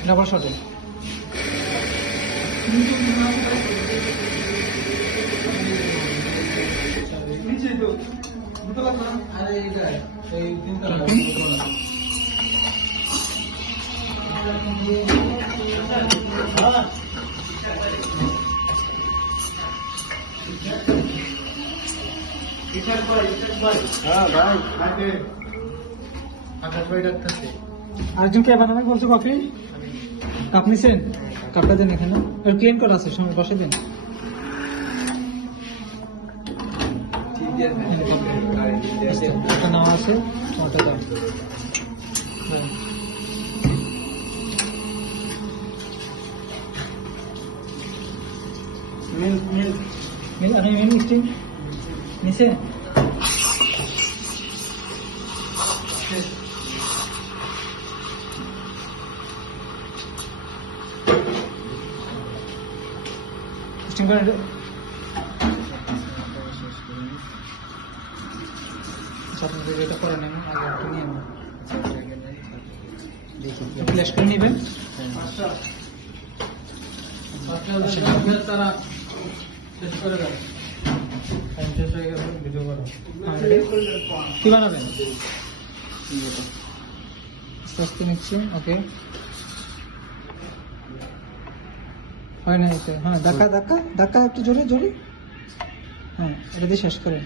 double শটে আরেকজনকে বানাবে বলছো কফি কাপ নিছেন কাপটা দেন এখানে ক্লিন করা আছে সময় বসে দেন নেওয়া আছে ওটা দাও মিল মিষ্টি নিচে এটা করে নেন আগে নিয়ে নেন ফ্ল্যাশ করে নেবেন তারা শেষ করে দেন কি বানাবেন আস্তে নিচ্ছি ওকে হয় না এতে হ্যাঁ ধাক্কা ধাক্কা ধাক্কা একটু জোরে জোরে হ্যাঁ এটা দিয়ে শেষ করেন